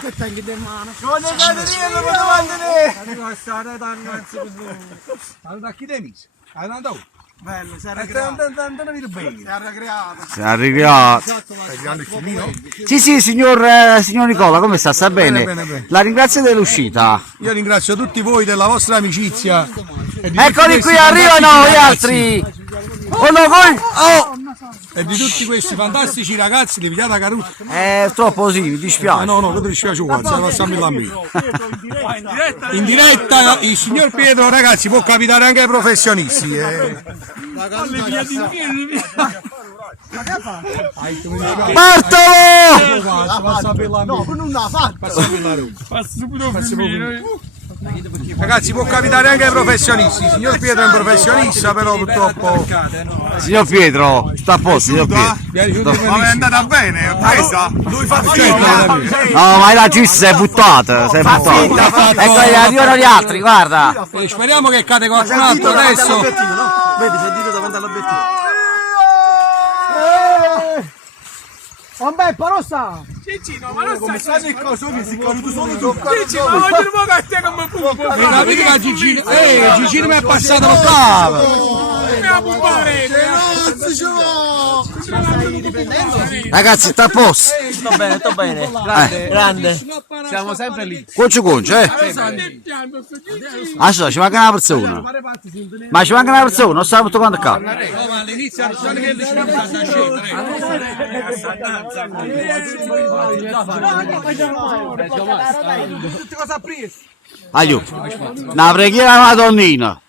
Che tanchi di mano. Non ne cade niente, ma domandane! Allora chi te mise? Andato. Bello, si era creato. Si è ricreato. Sì, signor Nicola, come sta? Sta bene? Bene. La ringrazio dell'uscita. Io ringrazio tutti voi della vostra amicizia. E di Eccoli tutti qui, questi arrivano fantastici gli ragazzi. altri. Oh no, oh! E di tutti questi fantastici ragazzi di Vigliata Carutta. Troppo sì, mi dispiace. No, che ti dispiace uguale, se passiamo la mia. In diretta il signor Pietro, ragazzi, può capitare anche ai professionisti. Bartolo! No, non l'ha fatto! Ragazzi, può capitare anche ai professionisti. Il signor Pietro è un professionista, però purtroppo. Signor Pietro, sta a posto, signor Pietro. Ma è andata bene, è presa. Lui fa No, ma la Gis si è buttata, Ecco, arrivano gli altri, guarda. Speriamo che cade qualcun altro adesso. Vedi, sei dito davanti all'obiettivo. Vabbè, parossa! Cicino, ma non Come sai che cosa mi si caduto solo tu? Cici, ma voglio un po' che te come pupo. Capite che Gigino mi è passato lo scavo. Ragazzi, sta a posto. Sto bene. Grande. Siamo sempre lì. Concio, Adesso ci manca una persona. Ma ci manca una persona, non sta tutto quanto qua. No, ma all'inizio non che li Aiuto. Una preghiera alla Madonnina.